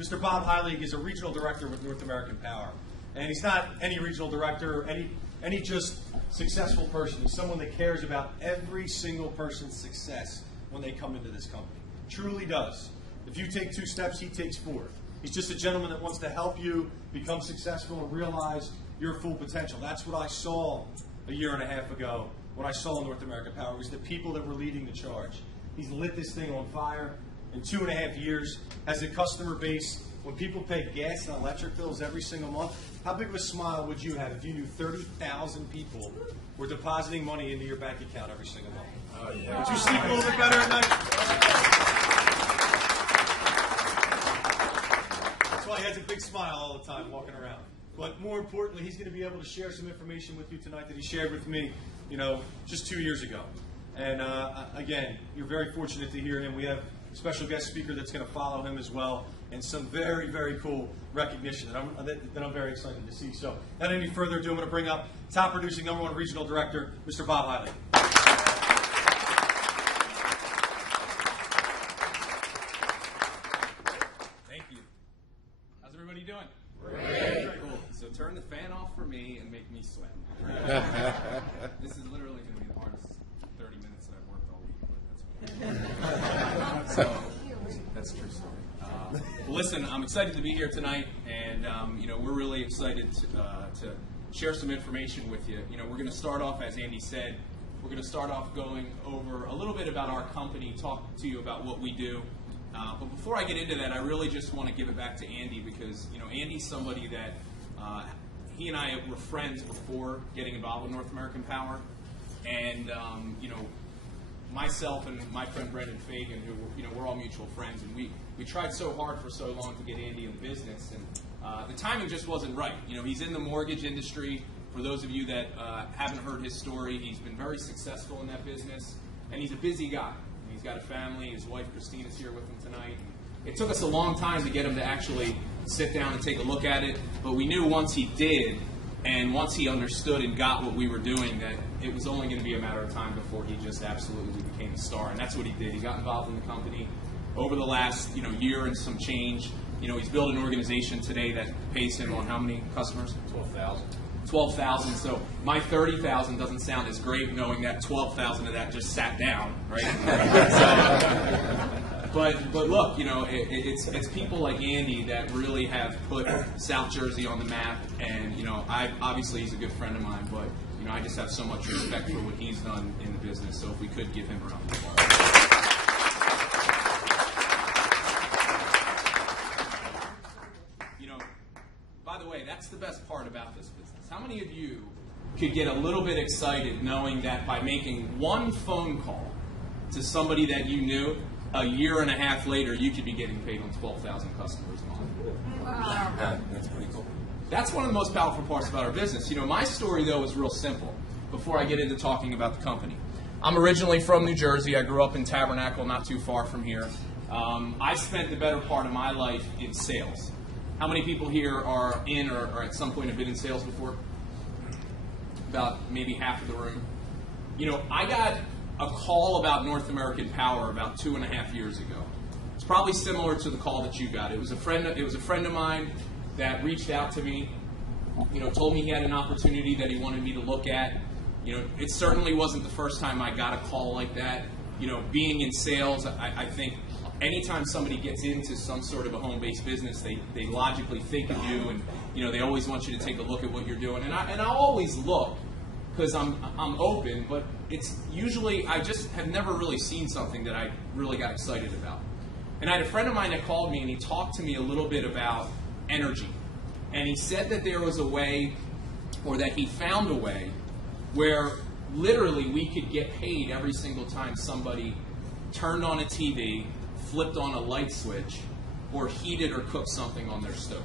Mr. Bob Heilig is a regional director with North American Power. And he's not any regional director, any just successful person. He's someone that cares about every single person's success when they come into this company. Truly does. If you take 2 steps, he takes 4. He's just a gentleman that wants to help you become successful and realize your full potential. That's what I saw a year and a half ago. What I saw in North American Power was the people that were leading the charge. He's lit this thing on fire. In 2.5 years, has a customer base. When people pay gas and electric bills every single month, how big of a smile would you have if you knew 30,000 people were depositing money into your bank account every single month? Oh, yeah. Would you sleep a little bit better at night? That's why he has a big smile all the time walking around. But more importantly, he's going to be able to share some information with you tonight that he shared with me, just 2 years ago. And again, you're very fortunate to hear him. We have a special guest speaker that's going to follow him as well, and some very, very cool recognition that I'm very excited to see. So, without any further ado, I'm going to bring up top producing #1 regional director, Mr. Bob Heilig. Thank you. How's everybody doing? Great. Cool. So turn the fan off for me and make me sweat. This is literally going to be the hardest 30 minutes that I've worked all week, but that's okay. So, that's a true story. Listen, I'm excited to be here tonight, and we're really excited to share some information with you. We're going to start off, as Andy said, we're going to start off going over a little bit about our company, talk to you about what we do. But before I get into that, I really just want to give it back to Andy because, Andy's somebody that he and I were friends before getting involved with North American Power. And, myself and my friend Brendan Fagan, who we're all mutual friends, and we tried so hard for so long to get Andy in the business, and the timing just wasn't right. He's in the mortgage industry. For those of you that haven't heard his story, he's been very successful in that business, and he's a busy guy. He's got a family. His wife Christina's here with him tonight. It took us a long time to get him to actually sit down and take a look at it, but we knew once he did, and once he understood and got what we were doing, that it was only going to be a matter of time before he just absolutely became a star. And that's what he did. He got involved in the company over the last year and some change. He's built an organization today that pays him on how many customers? 12,000. 12,000. So my 30,000 doesn't sound as great, knowing that 12,000 of that just sat down, right? But look, it's people like Andy that really have put South Jersey on the map, and obviously he's a good friend of mine, but I just have so much respect for what he's done in the business. So if we could give him a round of applause. By the way, that's the best part about this business. How many of you could get a little bit excited knowing that by making one phone call to somebody that you knew, a year and a half later, you could be getting paid on 12,000 customers a month? Wow. That's pretty cool. That's one of the most powerful parts about our business. My story, though, is real simple before I get into talking about the company. I'm originally from New Jersey. I grew up in Tabernacle, not too far from here. I spent the better part of my life in sales. How many people here are in or at some point have been in sales before? About maybe half of the room. I got a call about North American Power about 2.5 years ago. It's probably similar to the call that you got. It was a friend of mine that reached out to me, told me he had an opportunity that he wanted me to look at. It certainly wasn't the first time I got a call like that. Being in sales, I think anytime somebody gets into some sort of a home-based business, they logically think of you, and they always want you to take a look at what you're doing. And I always look because I'm open, but it's usually I just have never really seen something that I really got excited about. And I had a friend of mine that called me, and he talked to me a little bit about energy. And he said that there was a way, or that he found a way, where literally we could get paid every single time somebody turned on a TV, flipped on a light switch, or heated or cooked something on their stove.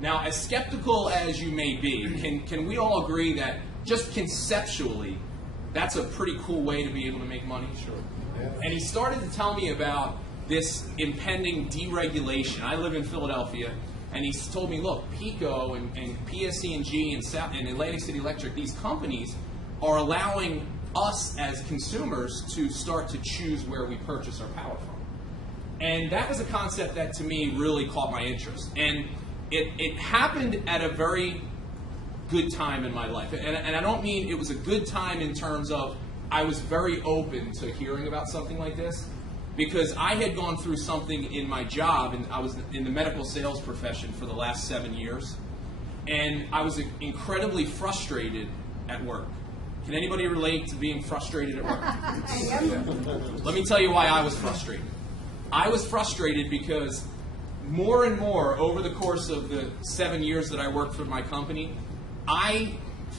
Now, as skeptical as you may be, can we all agree that just conceptually, that's a pretty cool way to be able to make money? Sure. Yeah. And he started to tell me about this impending deregulation. I live in Philadelphia, and he told me, look, PECO and PSE&G and Atlantic City Electric, these companies are allowing us as consumers to start to choose where we purchase our power from. And that was a concept that to me really caught my interest. And it happened at a very good time in my life. And I don't mean it was a good time in terms of I was very open to hearing about something like this, because I had gone through something in my job, and I was in the medical sales profession for the last 7 years, and I was incredibly frustrated at work. Can anybody relate to being frustrated at work? Let me tell you why I was frustrated. I was frustrated because more and more over the course of the 7 years that I worked for my company, I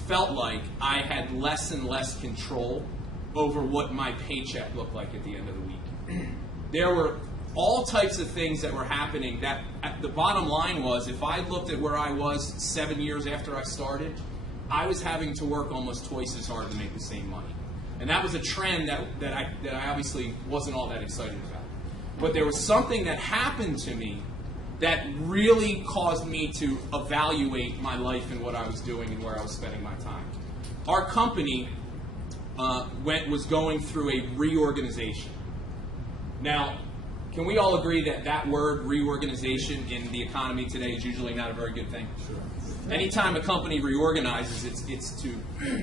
felt like I had less and less control over what my paycheck looked like at the end of the week. There were all types of things that were happening that the bottom line was, if I looked at where I was 7 years after I started, I was having to work almost twice as hard to make the same money. And that was a trend that I obviously wasn't all that excited about. But there was something that happened to me that really caused me to evaluate my life and what I was doing and where I was spending my time. Our company was going through a reorganization. Now, can we all agree that that word reorganization in the economy today is usually not a very good thing? Sure. Anytime a company reorganizes, it's to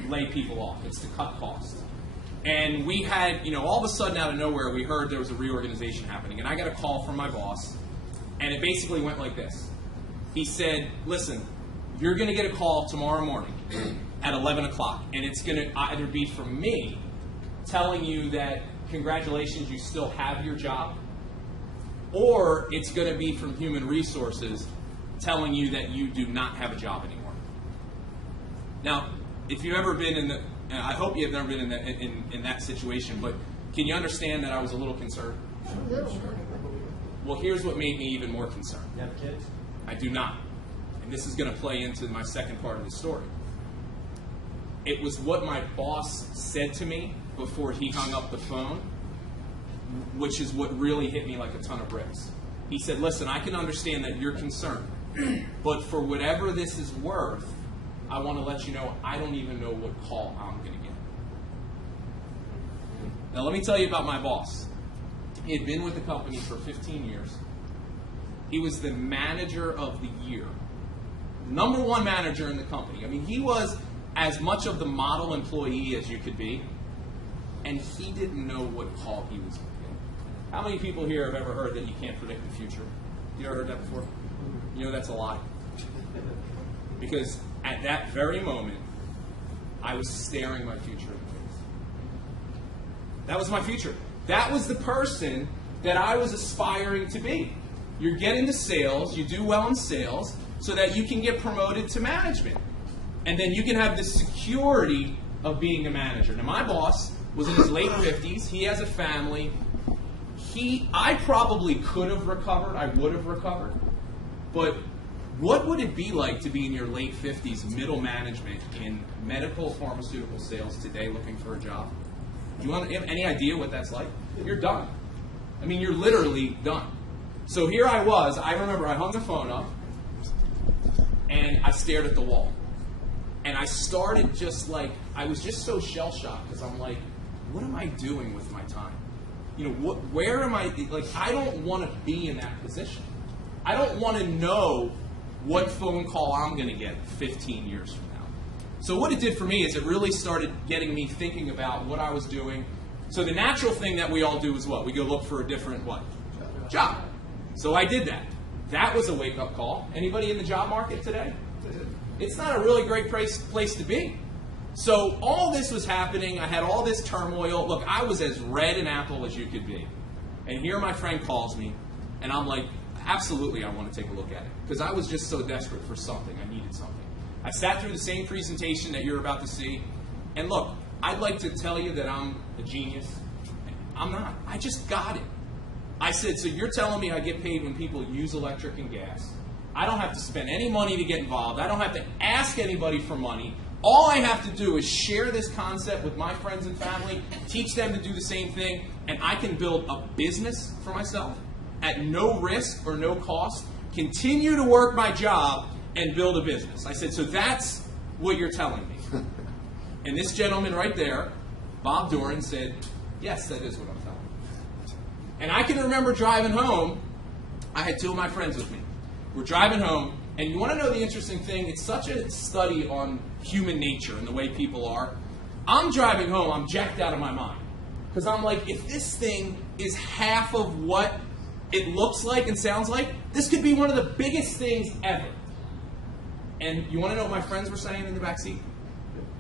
lay people off. It's to cut costs. And we had, all of a sudden out of nowhere, we heard there was a reorganization happening. And I got a call from my boss, and it basically went like this. He said, listen, you're going to get a call tomorrow morning at 11 o'clock, and it's going to either be from me telling you that congratulations, you still have your job, or it's going to be from human resources telling you that you do not have a job anymore. Now, if you've ever been I hope you've never been in that situation, but can you understand that I was a little concerned? Well, here's what made me even more concerned. You have kids? I do not. And this is going to play into my second part of the story. It was what my boss said to me before he hung up the phone, which is what really hit me like a ton of bricks. He said, listen, I can understand that you're concerned, but for whatever this is worth, I want to let you know I don't even know what call I'm going to get. Now let me tell you about my boss. He had been with the company for 15 years. He was the manager of the year. Number one manager in the company. I mean, he was as much of the model employee as you could be, and he didn't know what call he was going to get. How many people here have ever heard that you can't predict the future? You ever heard that before? You know that's a lie. Because at that very moment, I was staring my future in the face. That was my future. That was the person that I was aspiring to be. You get into sales, you do well in sales, so that you can get promoted to management. And then you can have the security of being a manager. Now, my boss was in his late 50s. He has a family. I probably could have recovered. I would have recovered. But what would it be like to be in your late 50s, middle management in medical pharmaceutical sales today looking for a job? Do you have any idea what that's like? You're done. I mean, you're literally done. So here I was. I remember I hung the phone up, and I stared at the wall. And I started I was just so shell-shocked because I'm like, what am I doing with my time? Where am I? I don't want to be in that position. I don't want to know what phone call I'm going to get 15 years from now. So what it did for me is it really started getting me thinking about what I was doing. So the natural thing that we all do is what? We go look for a different what? Job. So I did that. That was a wake-up call. Anybody in the job market today? It's not a really great place to be. So all this was happening. I had all this turmoil. Look, I was as red an apple as you could be. And here my friend calls me, and I'm like, absolutely, I want to take a look at it. Because I was just so desperate for something. I needed something. I sat through the same presentation that you're about to see. And look, I'd like to tell you that I'm a genius. I'm not. I just got it. I said, so you're telling me I get paid when people use electric and gas. I don't have to spend any money to get involved. I don't have to ask anybody for money. All I have to do is share this concept with my friends and family, teach them to do the same thing, and I can build a business for myself at no risk or no cost, continue to work my job, and build a business. I said, so that's what you're telling me. And this gentleman right there, Bob Doran, said, yes, that is what I'm telling you. And I can remember driving home. I had two of my friends with me. We're driving home, and you want to know the interesting thing? It's such a study on human nature and the way people are. I'm driving home, I'm jacked out of my mind. Because I'm like, if this thing is half of what it looks like and sounds like, this could be one of the biggest things ever. And you want to know what my friends were saying in the back seat?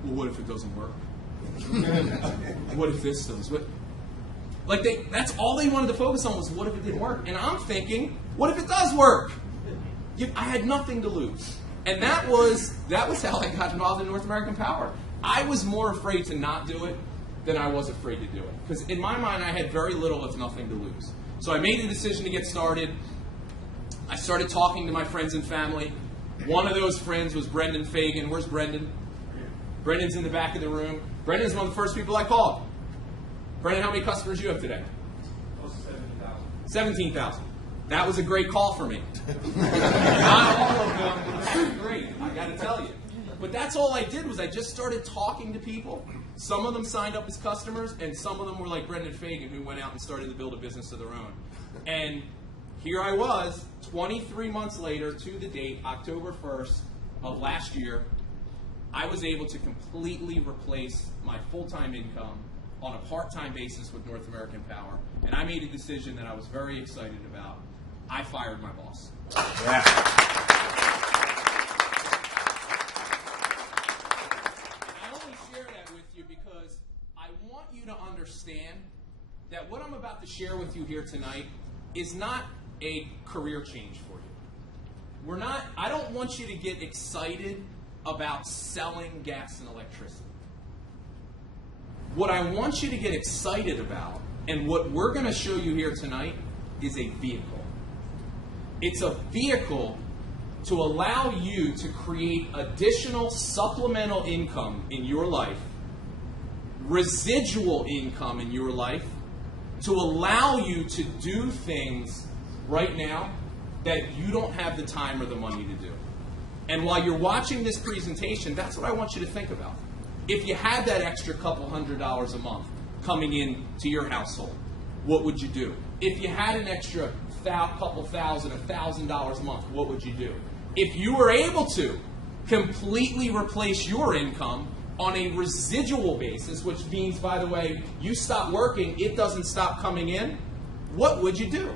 Well, what if it doesn't work? What if this does? That's all they wanted to focus on was what if it didn't work? And I'm thinking, what if it does work? I had nothing to lose. And that was how I got involved in North American Power. I was more afraid to not do it than I was afraid to do it. Because in my mind, I had very little, if nothing, to lose. So I made the decision to get started. I started talking to my friends and family. One of those friends was Brendan Fagan. Where's Brendan? Brendan's in the back of the room. Brendan's one of the first people I called. Brendan, how many customers do you have today? Close to 17,000. 17,000. That was a great call for me. Not all of them, but that was great, I got to tell you. But that's all I did was I just started talking to people. Some of them signed up as customers, and some of them were like Brendan Fagan, who went out and started to build a business of their own. And here I was, 23 months later, to the date, October 1st of last year, I was able to completely replace my full-time income on a part-time basis with North American Power. And I made a decision that I was very excited about. I fired my boss. Yeah. And I only share that with you because I want you to understand that what I'm about to share with you here tonight is not a career change for you. I don't want you to get excited about selling gas and electricity. What I want you to get excited about, and what we're going to show you here tonight, is a vehicle. It's a vehicle to allow you to create additional supplemental income in your life, residual income in your life, to allow you to do things right now that you don't have the time or the money to do. And while you're watching this presentation, that's what I want you to think about. If you had that extra couple $100s a month coming in to your household, what would you do? If you had an extra couple thousand, $1,000 a month, what would you do? If you were able to completely replace your income on a residual basis, which means, by the way, you stop working, it doesn't stop coming in, what would you do?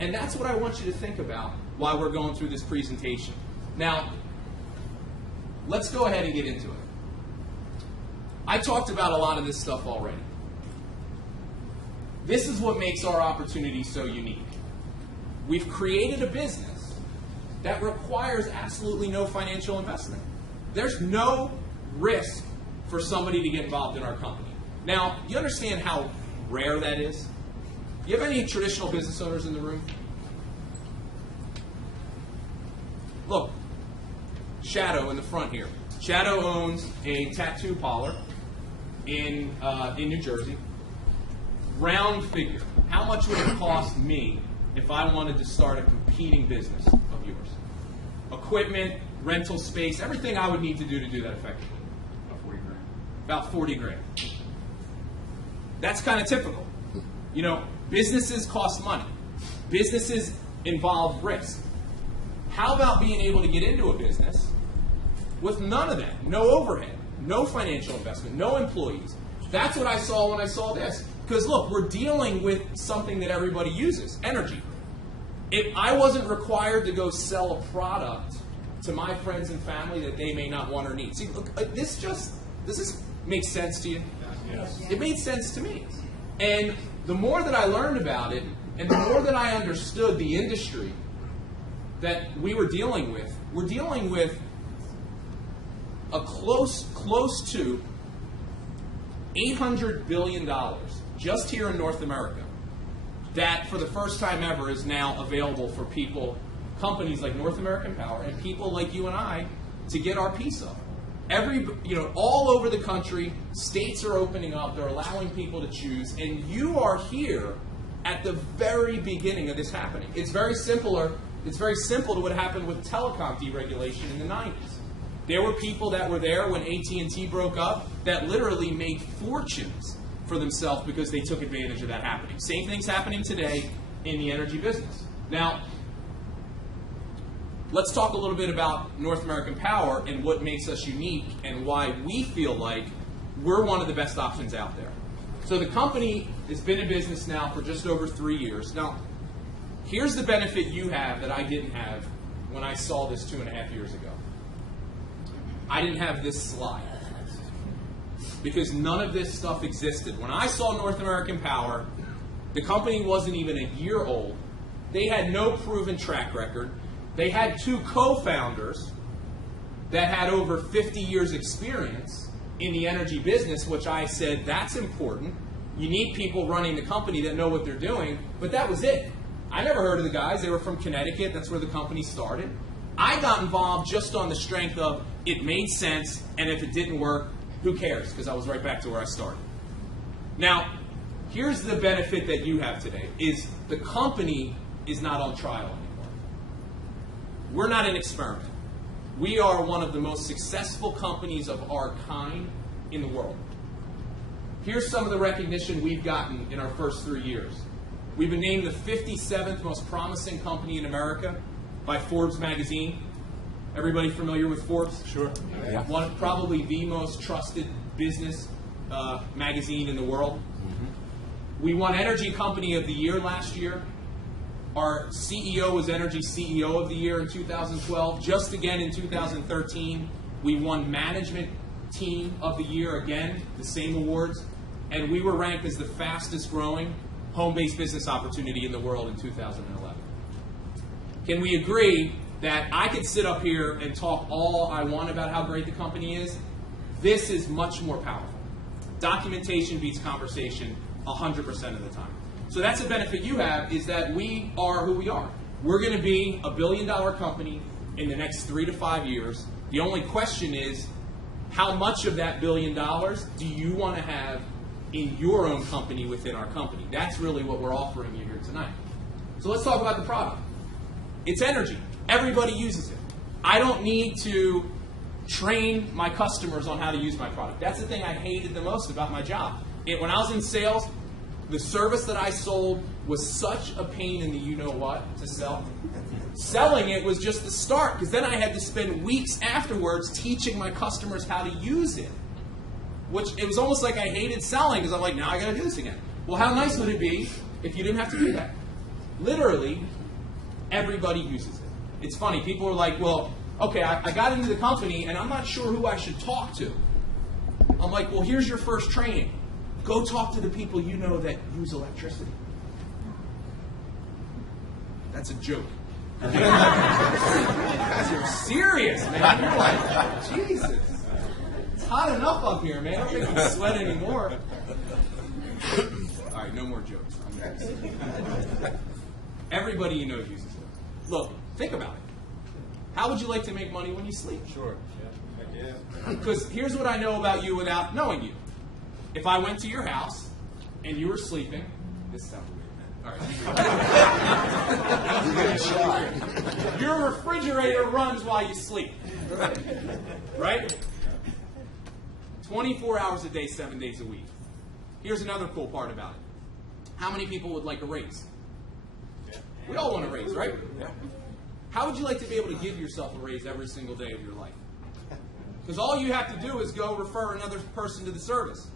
And that's what I want you to think about while we're going through this presentation. Now, let's go ahead and get into it. I talked about a lot of this stuff already. This is what makes our opportunity so unique. We've created a business that requires absolutely no financial investment. There's no risk for somebody to get involved in our company. Now, you understand how rare that is? Do you have any traditional business owners in the room? Look, Shadow in the front here. Shadow owns a tattoo parlor in New Jersey. Round figure. How much would it cost me if I wanted to start a competing business of yours? Equipment, rental space, everything I would need to do that effectively. About 40 grand. About 40 grand. That's kind of typical. You know, businesses cost money. Businesses involve risk. How about being able to get into a business with none of that? No overhead, no financial investment, no employees. That's what I saw when I saw this. Because look, we're dealing with something that everybody uses, energy. If I wasn't required to go sell a product to my friends and family that they may not want or need. See, look, this makes sense to you? Yes. It made sense to me. And the more that I learned about it, and the more that I understood the industry that we were dealing with, we're dealing with a close to $800 billion just here in North America that for the first time ever is now available for people, companies like North American Power and people like you and I to get our piece of. All over the country, states are opening up, they're allowing people to choose, and you are here at the very beginning of this happening. It's very simple to what happened with telecom deregulation in the 90s. There were people that were there when AT&T broke up that literally made fortunes for themselves because they took advantage of that happening. Same thing's happening today in the energy business. Now, let's talk a little bit about North American Power and what makes us unique and why we feel like we're one of the best options out there. So the company has been in business now for just over 3 years. Now, here's the benefit you have that I didn't have when I saw this 2.5 years ago. I didn't have this slide because none of this stuff existed. When I saw North American Power, the company wasn't even a year old. They had no proven track record. They had 2 co-founders that had over 50 years experience in the energy business, which I said, that's important. You need people running the company that know what they're doing, but that was it. I never heard of the guys. They were from Connecticut. That's where the company started. I got involved just on the strength of it made sense, and if it didn't work, who cares? Because I was right back to where I started. Now, here's the benefit that you have today, is the company is not on trial anymore. We're not an experiment. We are one of the most successful companies of our kind in the world. Here's some of the recognition we've gotten in our first 3 years. We've been named the 57th most promising company in America by Forbes magazine. Everybody familiar with Forbes? Sure. Yeah. Probably the most trusted business magazine in the world. Mm-hmm. We won Energy Company of the Year last year. Our CEO was Energy CEO of the Year in 2012. Just again in 2013, we won Management Team of the Year again, the same awards. And we were ranked as the fastest growing home-based business opportunity in the world in 2011. Can we agree that I could sit up here and talk all I want about how great the company is? This is much more powerful. Documentation beats conversation 100% of the time. So that's a benefit you have, is that we are who we are. We're going to be a billion-dollar company in the next 3 to 5 years. The only question is, how much of that $1 billion do you want to have in your own company within our company? That's really what we're offering you here tonight. So let's talk about the product. It's energy. Everybody uses it. I don't need to train my customers on how to use my product. That's the thing I hated the most about my job. When I was in sales, the service that I sold was such a pain in the you-know-what to sell. Selling it was just the start, because then I had to spend weeks afterwards teaching my customers how to use it. Which, it was almost like I hated selling, because I'm like, now I got to do this again. Well, how nice would it be if you didn't have to do that? Literally, everybody uses it. It's funny, people are like, well, okay, I got into the company, and I'm not sure who I should talk to. I'm like, well, here's your first training. Go talk to the people you know that use electricity. That's a joke. You guys are serious, man. You're like, Jesus. It's hot enough up here, man. I don't think we can sweat anymore. All right, no more jokes. Everybody you know uses it. Look, think about it. How would you like to make money when you sleep? Sure. Yeah. Because here's what I know about you without knowing you. If I went to your house and you were sleeping, this sounds weird, man. All right. Your refrigerator runs while you sleep. Right? 24 hours a day, 7 days a week. Here's another cool part about it. How many people would like a raise? We all want a raise, right? Yeah. How would you like to be able to give yourself a raise every single day of your life? Because all you have to do is go refer another person to the service.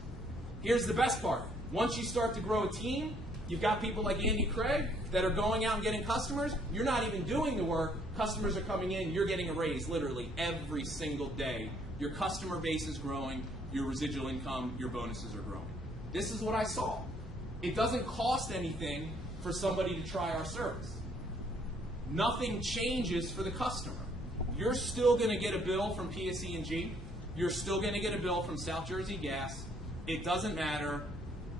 Here's the best part. Once you start to grow a team, you've got people like Andy Craig that are going out and getting customers. You're not even doing the work. Customers are coming in. You're getting a raise literally every single day. Your customer base is growing. Your residual income, your bonuses are growing. This is what I saw. It doesn't cost anything for somebody to try our service. Nothing changes for the customer. You're still going to get a bill from PSE&G. You're still going to get a bill from South Jersey Gas. It doesn't matter.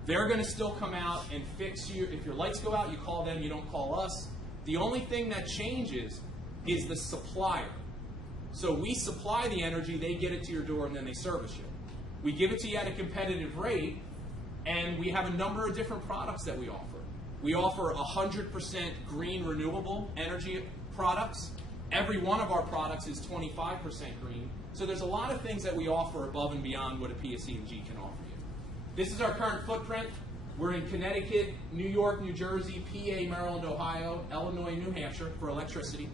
They're going to still come out and fix you. If your lights go out, you call them. You don't call us. The only thing that changes is the supplier. So we supply the energy, they get it to your door, and then they service you. We give it to you at a competitive rate, and we have a number of different products that we offer. We offer 100% green renewable energy products. Every one of our products is 25% green. So there's a lot of things that we offer above and beyond what a PSE&G can offer you. This is our current footprint. We're in Connecticut, New York, New Jersey, PA, Maryland, Ohio, Illinois, New Hampshire for electricity.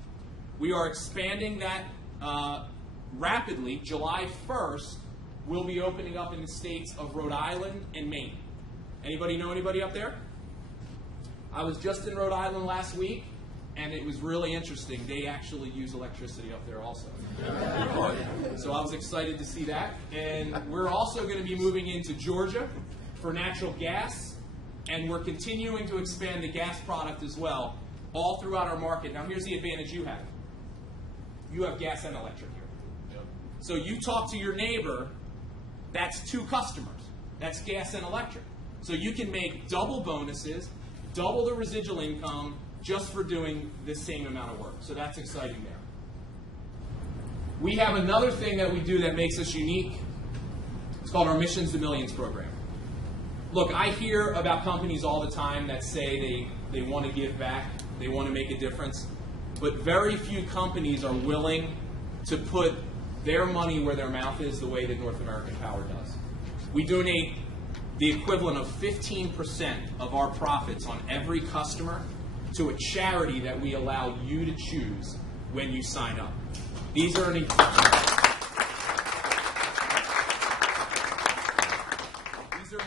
We are expanding that rapidly. July 1st, we'll be opening up in the states of Rhode Island and Maine. Anybody know anybody up there? I was just in Rhode Island last week, and it was really interesting. They actually use electricity up there also. So I was excited to see that. And we're also going to be moving into Georgia for natural gas, and we're continuing to expand the gas product as well, all throughout our market. Now here's the advantage you have. You have gas and electric here. So you talk to your neighbor, that's 2 customers. That's gas and electric. So you can make double bonuses, double the residual income, just for doing the same amount of work. So that's exciting there. We have another thing that we do that makes us unique. It's called our Missions to Millions program. Look, I hear about companies all the time that say they want to give back, they want to make a difference, but very few companies are willing to put their money where their mouth is the way that North American Power does. We donate the equivalent of 15% of our profits on every customer to a charity that we allow you to choose when you sign up. These are an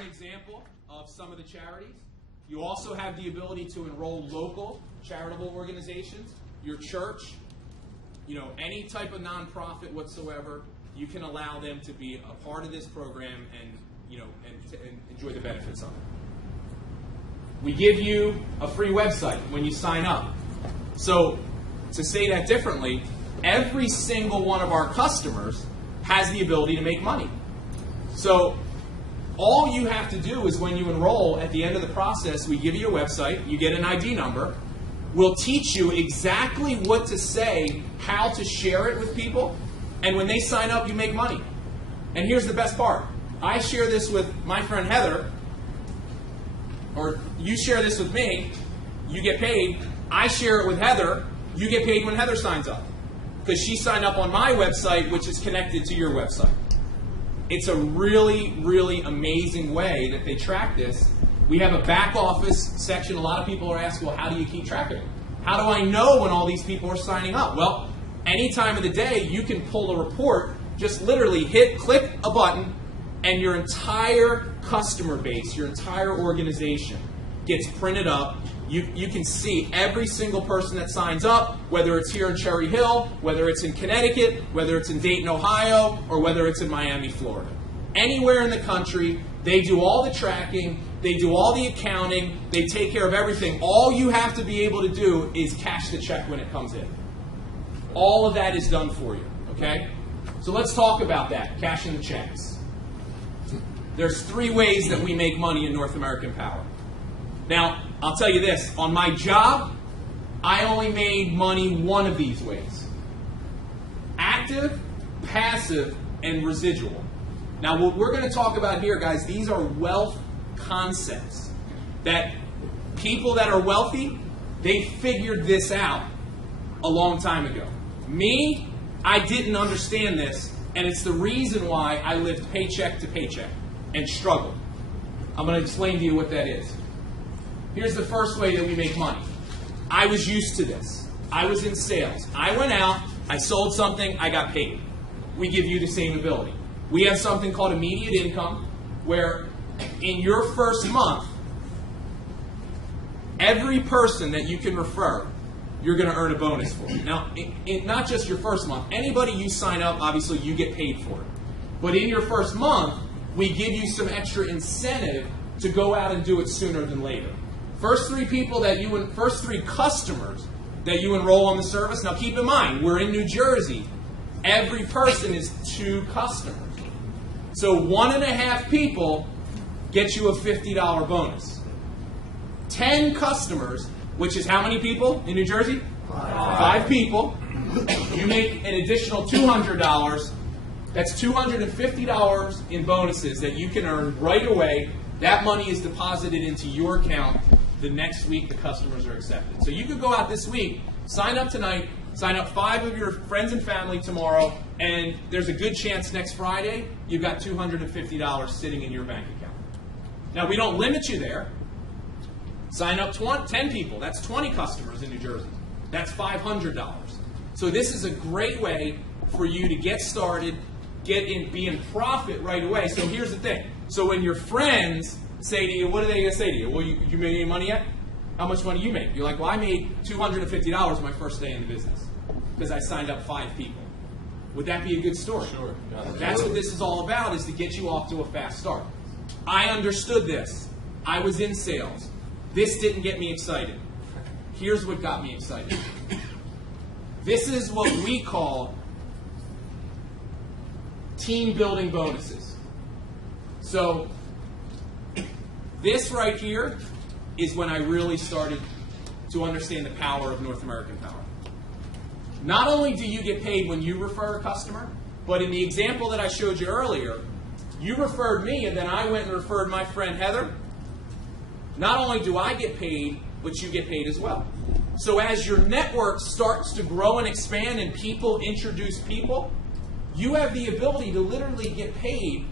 example of some of the charities. You also have the ability to enroll local charitable organizations, your church, any type of nonprofit whatsoever. You can allow them to be a part of this program and enjoy the benefits of it. We give you a free website when you sign up. So, to say that differently, every single one of our customers has the ability to make money. So, all you have to do is when you enroll, at the end of the process, we give you a website, you get an ID number, we'll teach you exactly what to say, how to share it with people, and when they sign up, you make money. And here's the best part. I share this with my friend Heather, or you share this with me, you get paid. I share it with Heather, you get paid when Heather signs up, because she signed up on my website, which is connected to your website. It's a really, really amazing way that they track this. We have a back office section. A lot of people are asking, well, how do you keep track of it? How do I know when all these people are signing up? Well, any time of the day, you can pull a report, just literally click a button, and your entire customer base, your entire organization gets printed up. You can see every single person that signs up, whether it's here in Cherry Hill, whether it's in Connecticut, whether it's in Dayton, Ohio, or whether it's in Miami, Florida. Anywhere in the country, they do all the tracking, they do all the accounting, they take care of everything. All you have to be able to do is cash the check when it comes in. All of that is done for you, okay? So let's talk about that, cashing the checks. There's 3 ways that we make money in North American Power. Now, I'll tell you this, on my job, I only made money one of these ways. Active, passive, and residual. Now, what we're going to talk about here, guys, these are wealth concepts that people that are wealthy, they figured this out a long time ago. Me, I didn't understand this, and it's the reason why I lived paycheck to paycheck and struggled. I'm going to explain to you what that is. Here's the first way that we make money. I was used to this. I was in sales. I went out, I sold something, I got paid. We give you the same ability. We have something called immediate income, where in your first month, every person that you can refer, you're going to earn a bonus for. Now, not just your first month. Anybody you sign up, obviously, you get paid for it. But in your first month, we give you some extra incentive to go out and do it sooner than later. First 3 customers that you enroll on the service. Now, keep in mind, we're in New Jersey. Every person is 2 customers. So 1.5 people get you a $50 bonus. 10 customers, which is how many people in New Jersey? 5 people. You make an additional $200. That's $250 in bonuses that you can earn right away. That money is deposited into your account the next week the customers are accepted. So you could go out this week, sign up tonight, sign up 5 of your friends and family tomorrow, and there's a good chance next Friday you've got $250 sitting in your bank account. Now, we don't limit you there. Sign up 10 people. That's 20 customers in New Jersey. That's $500. So this is a great way for you to get started, be in profit right away. So here's the thing. So when your friends say to you, what are they going to say to you? Well, you made any money yet? How much money you make? You're like, well, I made $250 my first day in the business because I signed up 5 people. Would that be a good story? Sure. That's what this is all about, is to get you off to a fast start. I understood this. I was in sales. This didn't get me excited. Here's what got me excited. This is what we call team building bonuses. So this right here is when I really started to understand the power of North American Power. Not only do you get paid when you refer a customer, but in the example that I showed you earlier, you referred me and then I went and referred my friend Heather. Not only do I get paid, but you get paid as well. So as your network starts to grow and expand and people introduce people, you have the ability to literally get paid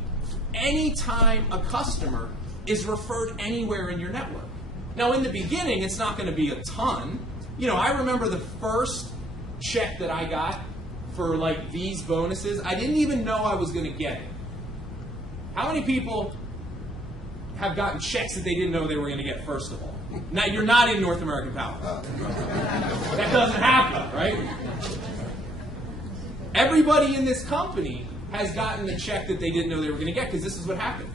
anytime a customer is referred anywhere in your network. Now, in the beginning, it's not going to be a ton. You know, I remember the first check that I got for like these bonuses. I didn't even know I was going to get it. How many people have gotten checks that they didn't know they were going to get, first of all? Now, you're not in North American Power. That doesn't happen, right? Everybody in this company has gotten a check that they didn't know they were going to get, because this is what happened.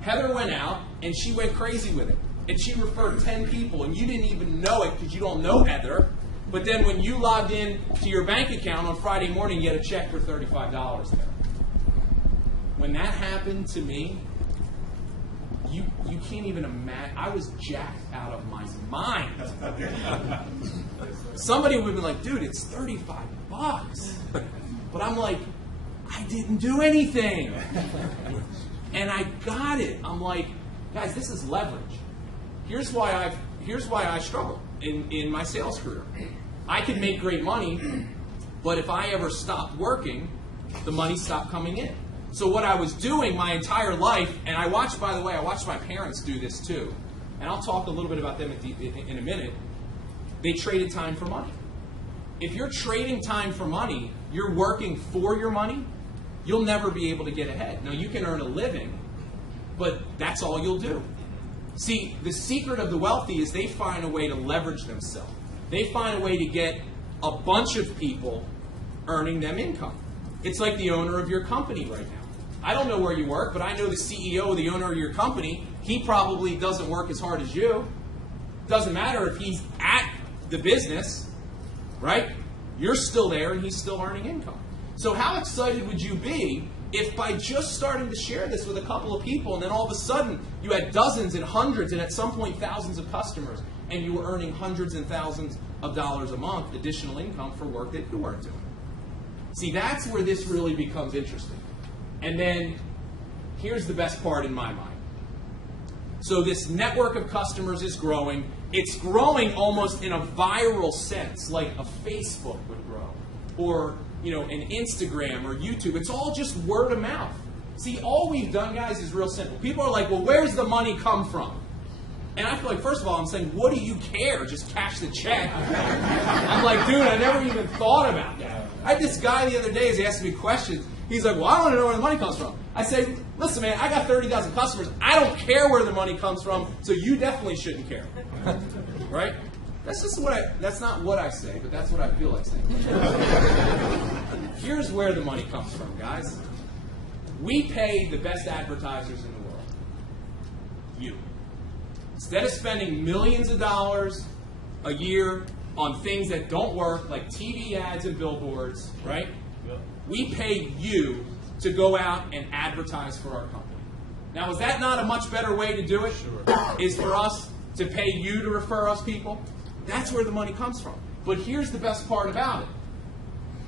Heather went out and she went crazy with it. And she referred 10 people, and you didn't even know it because you don't know Heather. But then when you logged in to your bank account on Friday morning, you had a check for $35 there. When that happened to me, you can't even imagine. I was jacked out of my mind. Somebody would be like, dude, it's $35. But I'm like, I didn't do anything. And I got it. I'm like, guys, this is leverage. Here's why I struggle in my sales career. I could make great money, but if I ever stopped working, the money stopped coming in. So what I was doing my entire life, and I watched, by the way, I watched my parents do this too, and I'll talk a little bit about them in a minute. They traded time for money. If you're trading time for money, you're working for your money, you'll never be able to get ahead. Now, you can earn a living, but that's all you'll do. See, the secret of the wealthy is they find a way to leverage themselves. They find a way to get a bunch of people earning them income. It's like the owner of your company right now. I don't know where you work, but I know the CEO or the owner of your company, he probably doesn't work as hard as you. Doesn't matter if he's at the business, right? You're still there and he's still earning income. So how excited would you be if by just starting to share this with a couple of people, and then all of a sudden you had dozens and hundreds and at some point thousands of customers, and you were earning hundreds and thousands of dollars a month additional income for work that you weren't doing? See, that's where this really becomes interesting. And then here's the best part in my mind. So this network of customers is growing. It's growing almost in a viral sense, like a Facebook would grow, or an Instagram or YouTube. It's all just word of mouth. See, all we've done, guys, is real simple. People are like, well, where's the money come from? And I feel like, first of all, I'm saying, what do you care? Just cash the check. I'm like, dude, I never even thought about that. I had this guy the other day, as he asked me questions, he's like, well, I want to know where the money comes from. I say, listen, man, I got 30,000 customers. I don't care where the money comes from, so you definitely shouldn't care. Right? That's not what I say, but that's what I feel like saying. Here's where the money comes from, guys. We pay the best advertisers in the world. You. Instead of spending millions of dollars a year on things that don't work, like TV ads and billboards, right? Yeah. We pay you to go out and advertise for our company. Now, is that not a much better way to do it? Sure. Is for us to pay you to refer us people? That's where the money comes from. But here's the best part about it.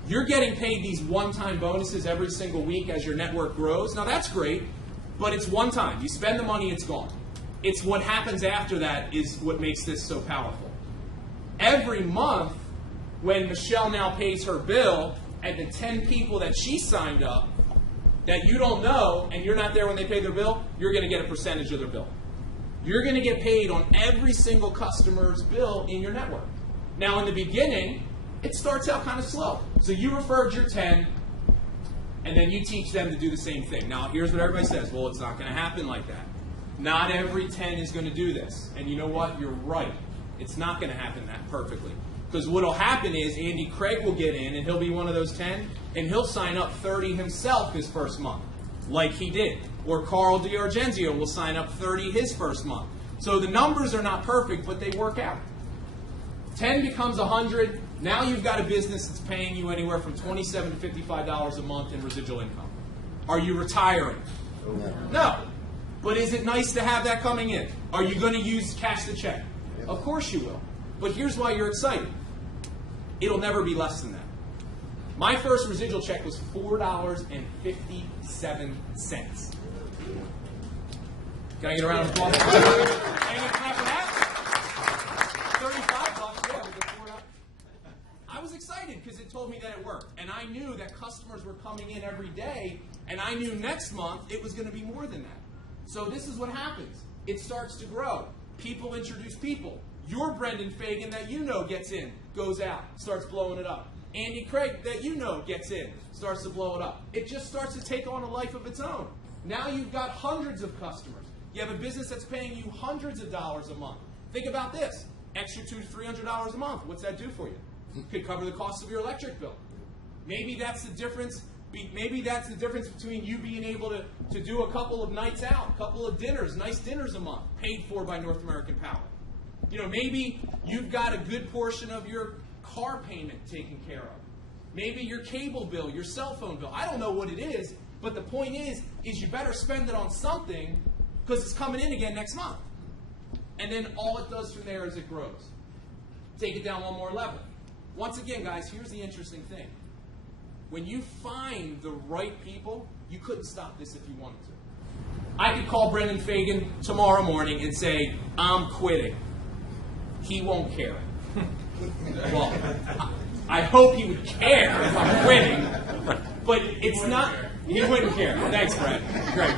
You're getting paid these one-time bonuses every single week as your network grows. Now, that's great, but it's one time. You spend the money, it's gone. It's what happens after that is what makes this so powerful. Every month, when Michelle now pays her bill, and the 10 people that she signed up that you don't know, and you're not there when they pay their bill, you're going to get a percentage of their bill. You're going to get paid on every single customer's bill in your network. Now, in the beginning, it starts out kind of slow. So you referred your 10, and then you teach them to do the same thing. Now, here's what everybody says. Well, it's not going to happen like that. Not every 10 is going to do this. And you know what? You're right. It's not going to happen that perfectly. Because what will happen is Andy Craig will get in, and he'll be one of those 10, and he'll sign up 30 himself his first month, like he did. Or Carl DiArgenzio will sign up 30 his first month. So the numbers are not perfect, but they work out. 10 becomes 100. Now you've got a business that's paying you anywhere from $27 to $55 a month in residual income. Are you retiring? No. But is it nice to have that coming in? Are you going to use cash to check? Of course you will. But here's why you're excited. It'll never be less than that. My first residual check was $4.57. Can I get a round of applause? Can I get a clap for that? 35 bucks, yeah, we get $4. I was excited because it told me that it worked. And I knew that customers were coming in every day, and I knew next month it was going to be more than that. So this is what happens. It starts to grow. People introduce people. Your Brendan Fagan that you know gets in, goes out, starts blowing it up. Andy Craig that you know gets in, starts to blow it up. It just starts to take on a life of its own. Now you've got hundreds of customers. You have a business that's paying you hundreds of dollars a month. Think about this. Extra $200 to $300 a month. What's that do for you? Could cover the cost of your electric bill. Maybe that's the difference. Maybe that's the difference between you being able to do a couple of nights out, a couple of dinners, nice dinners a month, paid for by North American Power. You know, maybe you've got a good portion of your car payment taken care of. Maybe your cable bill, your cell phone bill. I don't know what it is, but the point is you better spend it on something because it's coming in again next month. And then all it does from there is it grows. Take it down one more level. Once again, guys, here's the interesting thing. When you find the right people, you couldn't stop this if you wanted to. I could call Brendan Fagan tomorrow morning and say, I'm quitting. He won't care. Well, I hope he would care if I'm quitting, but it's not. He wouldn't care. Thanks, Brad. Great.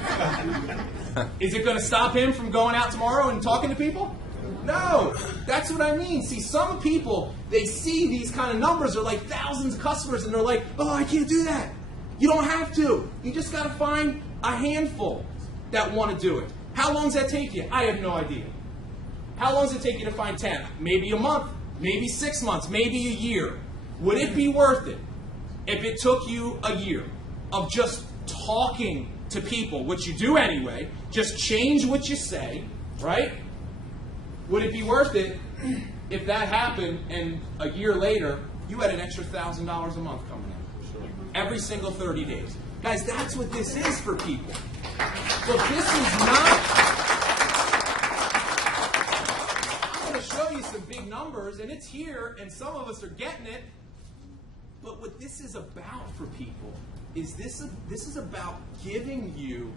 Is it going to stop him from going out tomorrow and talking to people? No. That's what I mean. See, some people, they see these kind of numbers, they're like thousands of customers, and they're like, oh, I can't do that. You don't have to. You just got to find a handful that want to do it. How long does that take you? I have no idea. How long does it take you to find 10? Maybe a month, maybe 6 months, maybe a year. Would it be worth it if it took you a year of just talking to people, which you do anyway, just change what you say, right? Would it be worth it if that happened and a year later you had an extra $1,000 a month coming in? Every single 30 days. Guys, that's what this is for people. So this is not... I'm going to show you some big numbers, and it's here, and some of us are getting it. But what this is about for people is this is about giving you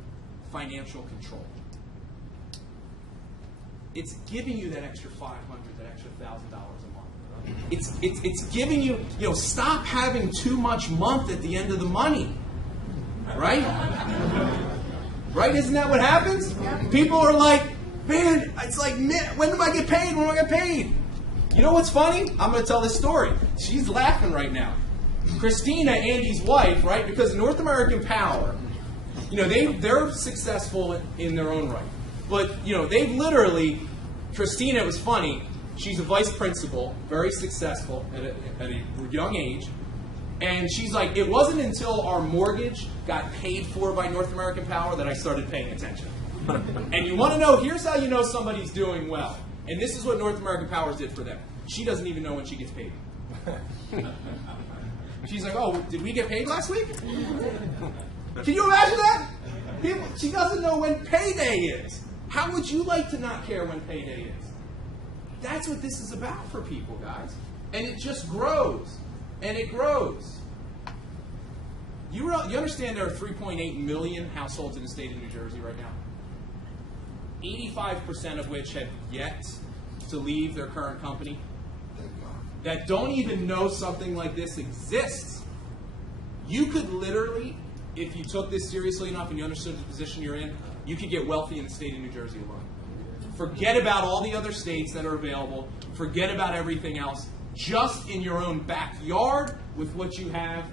financial control. It's giving you that extra $500, that extra $1,000 a month. It's giving you, stop having too much month at the end of the money. Right? Right? Isn't that what happens? People are like, man, it's like, when do I get paid? When do I get paid? You know what's funny? I'm going to tell this story. She's laughing right now. Christina, Andy's wife, right? Because North American Power, they're successful in their own right. But, they've literally, Christina, it was funny, she's a vice principal, very successful at a young age. And she's like, it wasn't until our mortgage got paid for by North American Power that I started paying attention. And you want to know, here's how you know somebody's doing well. And this is what North American Power did for them. She doesn't even know when she gets paid. She's like, oh, did we get paid last week? Can you imagine that? She doesn't know when payday is. How would you like to not care when payday is? That's what this is about for people, guys. And it just grows. And it grows. You understand there are 3.8 million households in the state of New Jersey right now? 85% of which have yet to leave their current company, that don't even know something like this exists. You could literally, if you took this seriously enough and you understood the position you're in, you could get wealthy in the state of New Jersey alone. Forget about all the other states that are available. Forget about everything else. Just in your own backyard with what you have,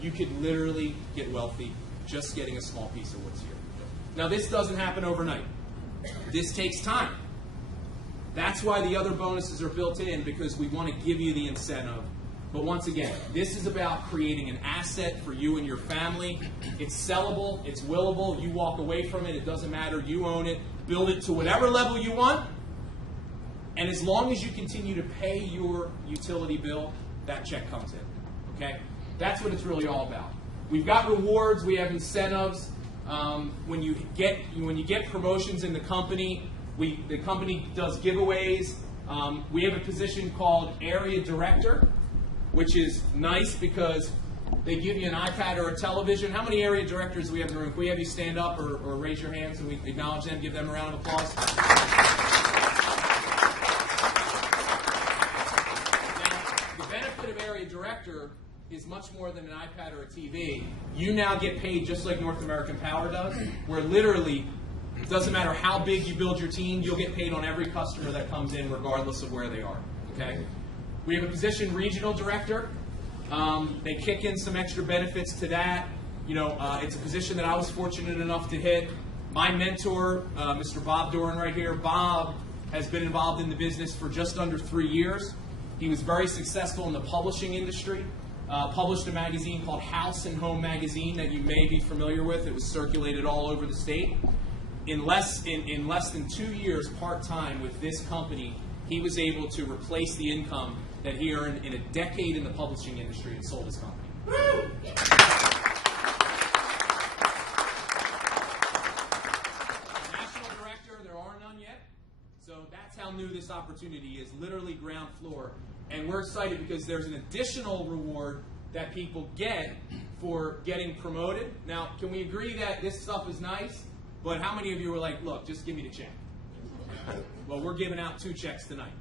you could literally get wealthy just getting a small piece of what's here. Now, this doesn't happen overnight. This takes time. That's why the other bonuses are built in, because we want to give you the incentive. But once again, this is about creating an asset for you and your family. It's sellable. It's willable. You walk away from it. It doesn't matter. You own it. Build it to whatever level you want. And as long as you continue to pay your utility bill, that check comes in. Okay? That's what it's really all about. We've got rewards. We have incentives. When you get promotions in the company, the company does giveaways. We have a position called Area Director, which is nice because they give you an iPad or a television. How many area directors do we have in the room? Can we have you stand up or raise your hands and we acknowledge them, give them a round of applause? Now, the benefit of Area Director is much more than an iPad or a TV. You now get paid just like North American Power does, where literally it doesn't matter how big you build your team, you'll get paid on every customer that comes in regardless of where they are. Okay? We have a position, Regional Director. They kick in some extra benefits to that. It's a position that I was fortunate enough to hit. My mentor, Mr. Bob Doran right here, Bob has been involved in the business for just under 3 years. He was very successful in the publishing industry. Published a magazine called House and Home Magazine that you may be familiar with. It was circulated all over the state. In less than 2 years part-time with this company, he was able to replace the income that he earned in a decade in the publishing industry and sold his company. National Director, there are none yet. So that's how new this opportunity is, literally ground floor. And we're excited because there's an additional reward that people get for getting promoted. Now, can we agree that this stuff is nice? But how many of you were like, look, just give me the check? Well, we're giving out 2 checks tonight.